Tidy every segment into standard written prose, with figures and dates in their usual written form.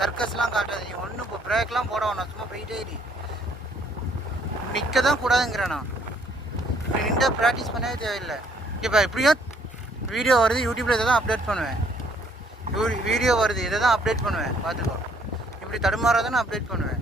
சர்க்கஸ்லாம் காட்டாது. நீ ஒன்றும் இப்போ பிரேக்லாம் போட வேணாம், சும்மா போயிட்டே இரு. நிற்க தான் கூடாதுங்கிறேண்ணா. நீ நின்று ப்ராக்டிஸ் பண்ணவே தேவையில்லை. இப்போ எப்படியோ வீடியோ வருது, யூடியூப்பில் இதை தான் அப்டேட் பண்ணுவேன். வீடியோ வருது, இதை தான் அப்டேட் பண்ணுவேன், பார்த்துக்கோ. இப்படி தடுமாறாத நான் அப்டேட் பண்ணுவேன்.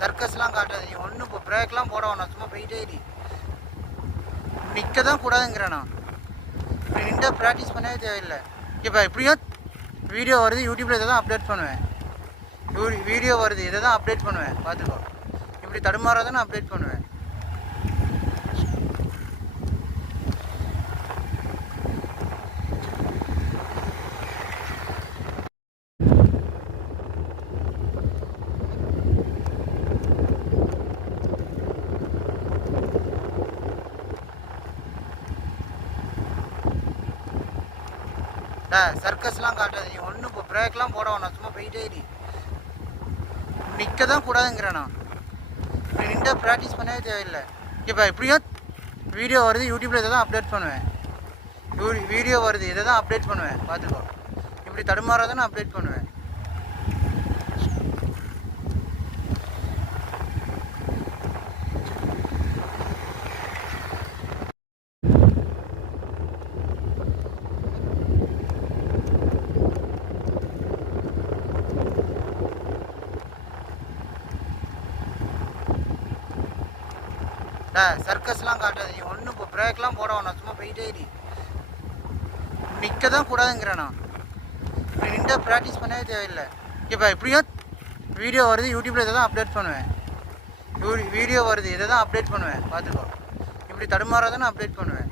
சர்க்கஸ்லாம் காட்டாது. நீ ஒன்றும் இப்போ பிரேக்லாம் போட வேணாம், சும்மா போயிட்டே இரு. நிற்க தான் கூடாதுங்கிறேண்ணா. நீ நின்று ப்ராக்டிஸ் பண்ணவே தேவையில்லை. இப்போ எப்படியோ வீடியோ வருது, யூடியூப்பில் இதை தான் அப்டேட் பண்ணுவேன். வீடியோ வருது, இதை தான் அப்டேட் பண்ணுவேன், பார்த்துக்கோ. இப்படி தடுமாறாத நான் அப்டேட் பண்ணுவேன். சர்க்கஸ்லாம் காட்டாது. நீ ஒன்றும் இப்போ பிரேக்லாம் போட வேணாம், சும்மா போயிட்டே இரு. நிற்க தான் கூடாதுங்கிறேண்ணா. நீ நின்று ப்ராக்டிஸ் பண்ணவே தேவையில்லை. இப்போ எப்படியோ வீடியோ வருது, யூடியூப்பில் இதை தான் அப்டேட் பண்ணுவேன். வீடியோ வருது, இதை தான் அப்டேட் பண்ணுவேன், பார்த்துக்கோ. இப்படி தடுமாறாத நான் அப்டேட் பண்ணுவேன். சர்க்கஸ்லாம் காட்டாது. நீ ஒன்றும் இப்போ பிரேக்லாம் போட வேணாம், சும்மா போயிட்டே இரு. நிற்க தான் கூடாதுங்கிறேண்ணா. நீ நின்று ப்ராக்டிஸ் பண்ணவே தேவையில்லை. இப்போ எப்படியோ வீடியோ வருது, யூடியூப்பில் இதை தான் அப்டேட் பண்ணுவேன். வீடியோ வருது, இதை தான் அப்டேட் பண்ணுவேன், பார்த்துக்கோ. இப்படி தடுமாறாத நான் அப்டேட் பண்ணுவேன்.